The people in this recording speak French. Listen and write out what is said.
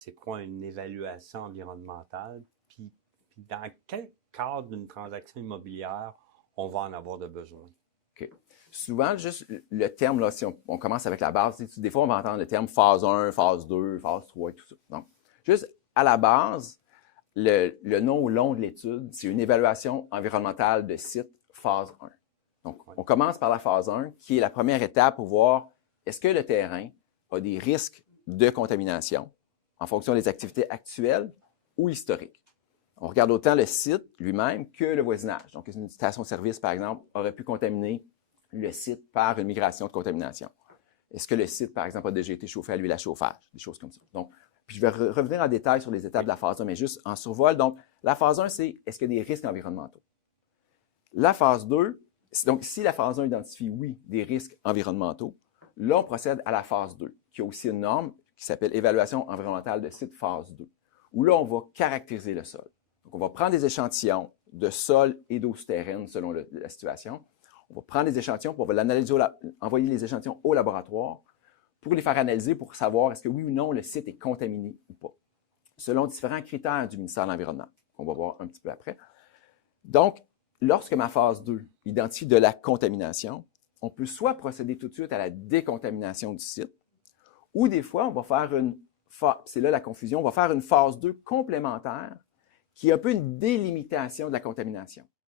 C'est quoi une évaluation environnementale? Puis dans quel cadre d'une transaction immobilière on va en avoir de besoin? OK. Souvent, juste le terme, là, si on commence avec la base, des fois, on va entendre le terme phase 1, phase 2, phase 3 et tout ça. Donc, juste à la base, le nom long de l'étude, c'est une évaluation environnementale de site phase 1. Donc, on commence par la phase 1, qui est la première étape pour voir est-ce que le terrain a des risques de contamination en fonction des activités actuelles ou historiques. On regarde autant le site lui-même que le voisinage. Donc, une station-service, par exemple, aurait pu contaminer le site par une migration de contamination. Est-ce que le site, par exemple, a déjà été chauffé à l'huile à chauffage? Des choses comme ça. Donc, puis je vais revenir en détail sur les étapes de la phase 1, mais juste en survol. Donc, la phase 1, c'est est-ce qu'il y a des risques environnementaux? La phase 2, donc si la phase 1 identifie, oui, des risques environnementaux, là, on procède à la phase 2, qui a aussi une norme qui s'appelle évaluation environnementale de site phase 2, où là, on va caractériser le sol. Donc, on va prendre des échantillons de sol et d'eau souterraine selon la situation. On va prendre des échantillons, puis on va l'analyser, envoyer les échantillons au laboratoire pour les faire analyser pour savoir est-ce que oui ou non le site est contaminé ou pas, selon différents critères du ministère de l'Environnement, qu'on va voir un petit peu après. Donc, lorsque ma phase 2 identifie de la contamination, on peut soit procéder tout de suite à la décontamination du site, ou des fois, on va faire c'est là la confusion, on va faire une phase 2 complémentaire qui est un peu une délimitation de la contamination.